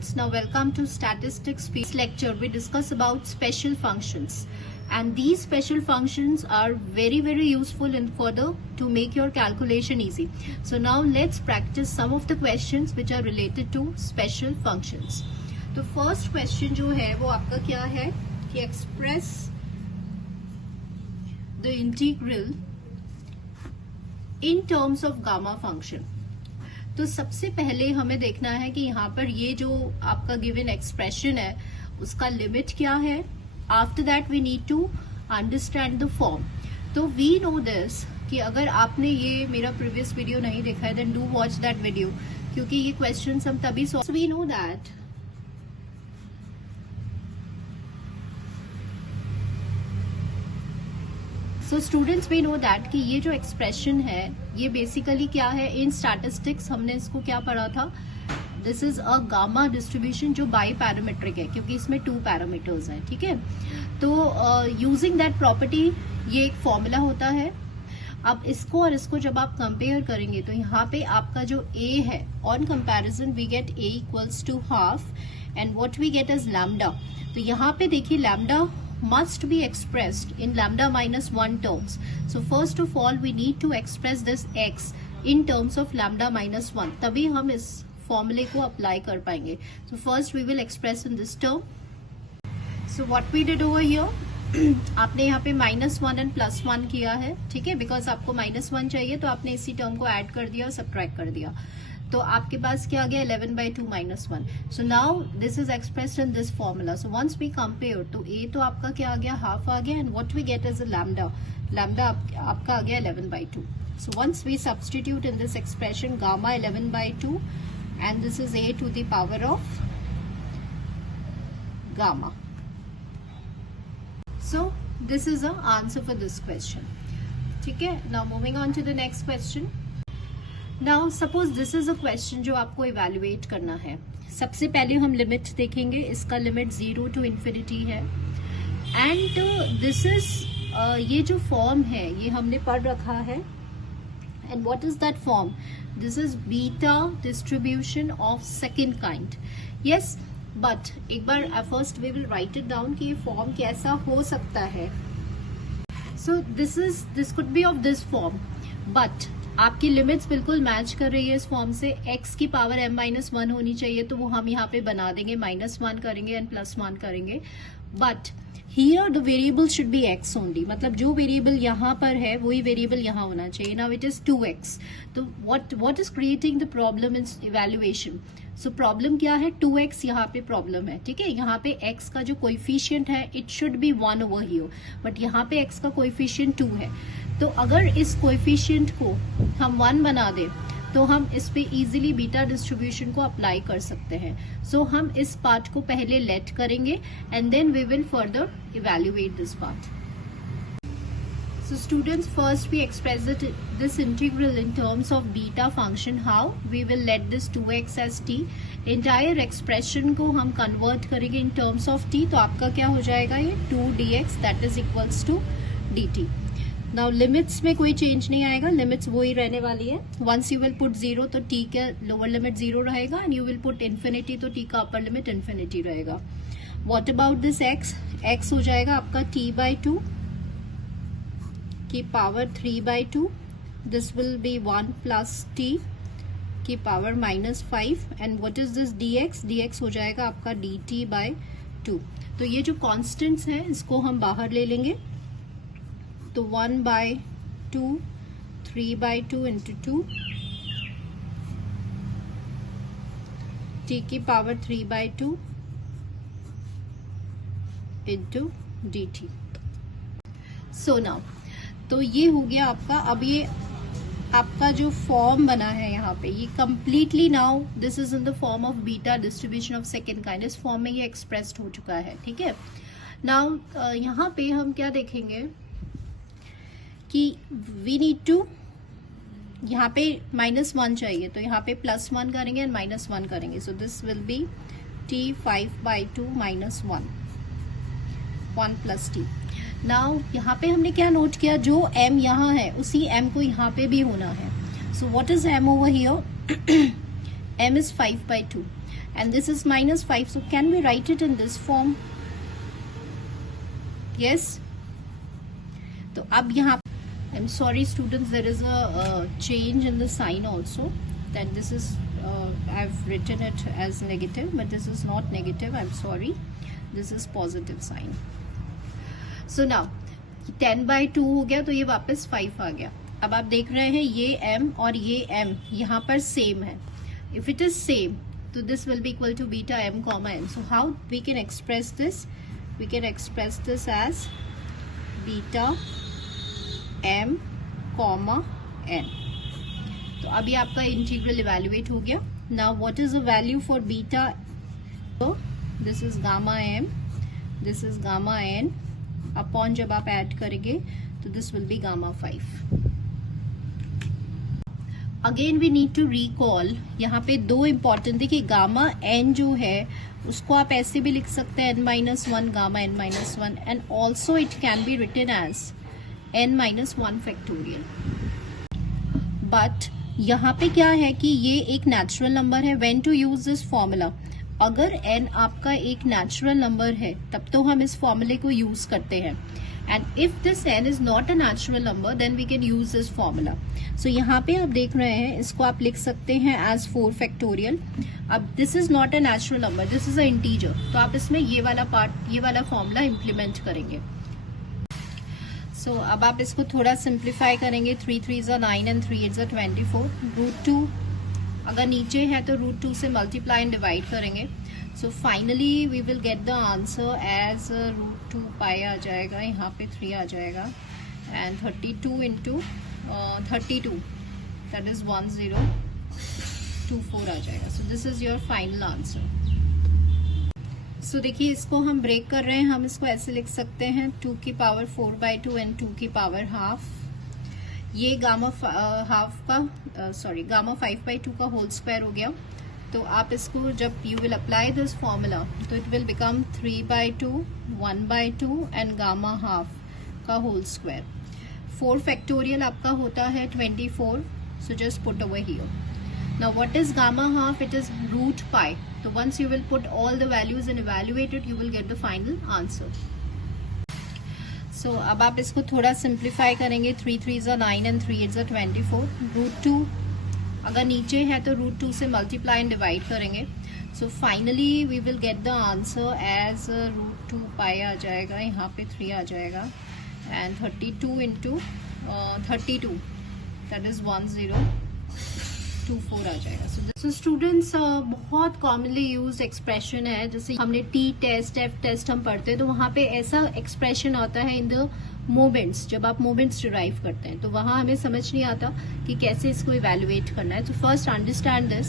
students, now welcome to statistics lecture. We discuss about special functions, and these special functions are very useful in further to make your calculation easy. So now let's practice some of the questions which are related to special functions. तो first question जो है वो आपका क्या है कि express the integral in terms of gamma function. तो सबसे पहले हमें देखना है कि यहाँ पर ये जो आपका गिवन एक्सप्रेशन है उसका लिमिट क्या है. After that we need to understand the form. तो वी नो दिस कि अगर आपने ये मेरा प्रीवियस वीडियो नहीं देखा है then do watch that video, क्योंकि ये क्वेश्चन हम तभी solve. We know that so students we know that कि ये जो एक्सप्रेशन है ये बेसिकली क्या है. इन स्टैटिस्टिक्स हमने इसको क्या पढ़ा था, this is a gamma distribution जो बाई पैरामीट्रिक है क्योंकि इसमें 2 पैरामीटर्स हैं. ठीक है, तो यूजिंग दैट प्रॉपर्टी ये एक फॉर्मूला होता है. अब इसको और इसको जब आप कंपेयर करेंगे तो यहाँ पे आपका जो a है on comparison we get a equals to half and what we get is lambda. तो यहाँ पे देखिए lambda must be expressed in lambda minus 1 terms. So first of all we need to express this x in terms of lambda minus 1, तभी हम इस फॉर्मूले को apply कर पाएंगे. So first we will express in this term. So what we did over here, आपने यहाँ पे -1 एंड +1 किया है. ठीक है, बिकॉज आपको -1 चाहिए तो आपने इसी टर्म को ऐड कर दिया और सब्ट्रैक्ट कर दिया. तो आपके पास क्या आ गया 11/2 -1. So now this is expressed in this formula. So once we compare तो a तो आपका क्या आ गया हाफ आ गया and what we get is a lambda. Lambda आपका आ गया 11/2. So once we substitute in this expression gamma 11/2 and this is a to the power of gamma. So this is a answer for this question. ठीक है, now moving on to the next question. Now suppose this is a question जो आपको evaluate करना है. सबसे पहले हम limit देखेंगे. इसका लिमिट 0 to infinity है एंड दिस इज ये जो फॉर्म है ये हमने पढ़ रखा है. And what is that form, this is beta distribution of second kind. Yes, but एक बार first we will write it down कि ये फॉर्म कैसा हो सकता है. So this could be of this form, but आपकी लिमिट्स बिल्कुल मैच कर रही है इस फॉर्म से. x की पावर m-1 होनी चाहिए तो वो हम यहाँ पे बना देंगे, -1 करेंगे एंड +1 करेंगे. But here the variable should be x only, मतलब जो वेरिएबल यहाँ पर है वही वेरिएबल यहाँ होना चाहिए. Now it is 2x. तो what is creating the problem in evaluation. So problem क्या है, 2x यहाँ पे प्रॉब्लम है. ठीक है, यहाँ पे x का जो कोएफिशिएंट है it should be 1 over here, but यहाँ पे x का कोएफिशिएंट 2 है. तो अगर इस कोएफिशिएंट को हम 1 बना दें तो हम इस पे इजीली बीटा डिस्ट्रीब्यूशन को अप्लाई कर सकते हैं. सो हम इस पार्ट को पहले लेट करेंगे and then we will further evaluate this part. So students, first we express this integral in terms of beta function. How? We will let this 2x as t. Entire expression को हम convert करेंगे in terms of t. तो आपका क्या हो जाएगा ये 2 dx that is equals to dt. Now limits में कोई चेंज नहीं आएगा, लिमिट्स वही रहने वाली है. Once you will put 0 तो t का लोअर लिमिट 0 रहेगा and you will put infinity तो t का अपर लिमिट infinity रहेगा. What about this x? x हो जाएगा आपका t/2 की power 3/2. This will B 1 plus t की power -5 and what is this dx. dx हो जाएगा आपका dt/2. तो ये जो कॉन्स्टेंट्स हैं इसको हम बाहर ले लेंगे. तो 1/2 3/2 इंटू 2 t की power 3/2 into dt. So now तो ये हो गया आपका. अब ये आपका जो फॉर्म बना है यहाँ पे ये completely now this is in the form of beta distribution of second kind. इस फॉर्म में ये एक्सप्रेस्ड हो चुका है. ठीक है, नाउ यहाँ पे हम क्या देखेंगे कि वी नीड टू, यहाँ पे -1 चाहिए तो यहाँ पे +1 करेंगे एंड -1 करेंगे. So this will B t 5/2 -1 1 plus t. Now यहाँ पे हमने क्या नोट किया, जो m यहाँ है उसी m को यहाँ पे भी होना है. So what is m over here, m is 5/2 and this is minus 5. So can we write it in this form? Yes. तो अब यहाँ, I'm sorry students, there is a change in the sign also. That this is I've written it as negative, but this is not negative. I'm sorry. This is positive sign. So now 10/2 हो गया, तो ये वापस 5 आ गया. अब आप देख रहे हैं ये m और ये m यहाँ पर सेम है. If it is same, so this will be equal to beta m comma n. So how we can express this? We can express this as beta m comma n. तो अभी आपका integral evaluate हो गया. Now what is the value for beta? So this is gamma m, this is gamma n upon जब आप add करेंगे तो this will be gamma 5. Again we need to recall, यहाँ पे दो इंपॉर्टेंट, देखिए गामा एन जो है उसको आप ऐसे भी लिख सकते हैं n-1 gamma n-1, and also it can be written as n-1 factorial. But यहाँ पे क्या है कि ये एक नेचुरल नंबर है. When to use this formula? अगर n आपका एक नेचुरल नंबर है तब तो हम इस फॉर्मूले को यूज करते हैं, and if this n is not a natural number then we can use this formula. So यहाँ पे आप देख रहे हैं, इसको आप लिख सकते हैं एज 4 फैक्टोरियल. अब this is not a natural number, this is a integer, तो आप इसमें ये वाला पार्ट, ये वाला फॉर्मूला इम्प्लीमेंट करेंगे. सो अब आप इसको थोड़ा सिंप्लीफाई करेंगे. 3 3 9 एंड 3 8 24. √2 अगर नीचे है तो √2 से मल्टीप्लाई एंड डिवाइड करेंगे. So finally we will get the answer as √2 pi आ जाएगा, यहाँ पे 3 आ जाएगा, एंड 32 इंटू 32 दैट इज 1024 आ जाएगा. So this is your final answer. So देखिए इसको हम ब्रेक कर रहे हैं, हम इसको ऐसे लिख सकते हैं 2 की पावर 4/2 एंड 2 की पावर हाफ. ये गामा हाफ का गामा 5/2 का होल स्क्वायर हो गया. तो आप इसको जब you will apply this formula तो it will become 3/2 1/2 and gamma half का होल स्क्वायर. 4 फैक्टोरियल आपका होता है 24. So just put over here. Now what is gamma half? It is √π. तो once you will put all the values and evaluate it, you will get the final answer. So अब आप इसको थोड़ा simplify करेंगे. 3 3 9 and 3 8 24. √2 अगर नीचे है तो √2 से मल्टीप्लाई एंड डिवाइड करेंगे. So finally we will get the answer as √2 pi आ जाएगा, यहाँ पे 3 आ जाएगा, एंड 32 इंटू 32 दैट इज 1024 आ जाएगा. सो स्टूडेंट्स बहुत कॉमनली यूज एक्सप्रेशन है, जैसे हमने टी टेस्ट एफ टेस्ट हम पढ़ते हैं तो वहाँ पे ऐसा एक्सप्रेशन आता है इन द मोमेंट्स. जब आप मोमेंट्स डिराइव करते हैं तो वहाँ हमें समझ नहीं आता कि कैसे इसको इवेल्युएट करना है. तो first understand this.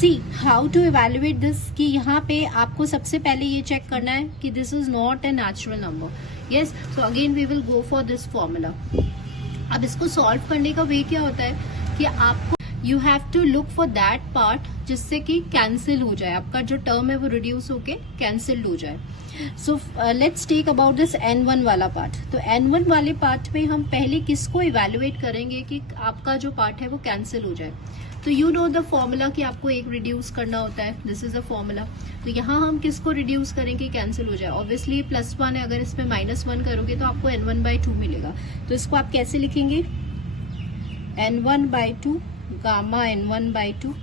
See how to evaluate this, कि यहाँ पे आपको सबसे पहले ये चेक करना है कि this is not a natural number. Yes, so again we will go for this formula. अब इसको सॉल्व करने का वे क्या होता है कि आपको you have to look for that part जिससे कि कैंसिल हो जाए, आपका जो टर्म है वो रिड्यूस होके कैंसिल्ड हो जाए. So let's take about this n1 वाला पार्ट. तो n1 वाले पार्ट में हम पहले किसको इवेल्युएट करेंगे कि आपका जो पार्ट है वो कैंसिल हो जाए. तो यू नो द फॉर्मूला कि आपको एक रिड्यूस करना होता है, दिस इज द फॉर्मूला. तो यहाँ हम किसको रिड्यूस करेंगे कैंसिल हो जाए. ऑब्वियसली +1 है, अगर इसमें -1 करोगे तो आपको n1/2 मिलेगा. तो इसको आप कैसे लिखेंगे? n1/2 gamma n1/2.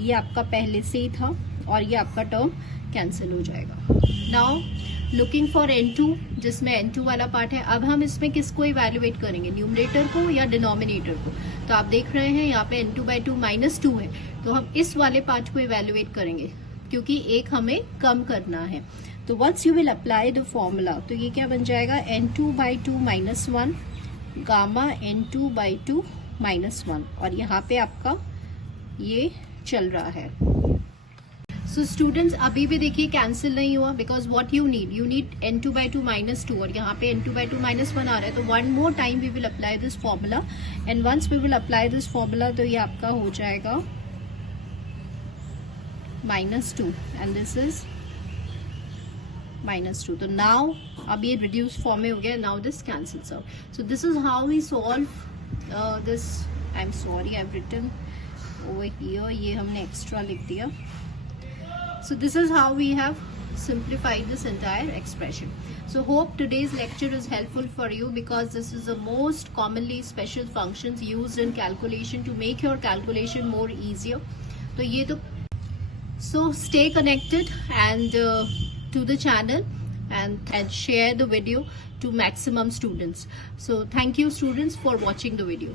ये आपका पहले से ही था और ये आपका टर्म कैंसिल हो जाएगा. नाउ लुकिंग फॉर n2 जिसमें n2 वाला पार्ट है. अब हम इसमें किसको इवेल्युएट करेंगे, न्यूमरेटर को या डिनोमिनेटर को. तो आप देख रहे हैं यहाँ पे n2/2 -2 है, तो हम इस वाले पार्ट को इवेल्युएट करेंगे क्योंकि एक हमें कम करना है. तो once you will apply the formula तो ये क्या बन जाएगा, n2/2 -1 गामा n2/2 -1, और यहाँ पे आपका ये चल रहा है. सो स्टूडेंट्स अभी भी देखिए कैंसिल नहीं हुआ, because what you need n2/2 -2 और यहाँ पे n2/2 -1 आ रहा है. तो one more time we will apply this formula, and once we will apply this formula तो ये आपका हो जाएगा -2 एंड दिस इज -2. तो नाउ अब ये रिड्यूस फॉर्म में हो गया. Now this cancels out. So this is how we solve this. I am sorry, I have written over here, ये हमने एक्स्ट्रा लिख दिया. So this is how we have simplified this entire expression. So hope today's lecture is helpful for you, because this is the most commonly special functions used in calculation to make your calculation more easier. So stay connected and to the channel, and share the video to maximum students. So thank you students for watching the video.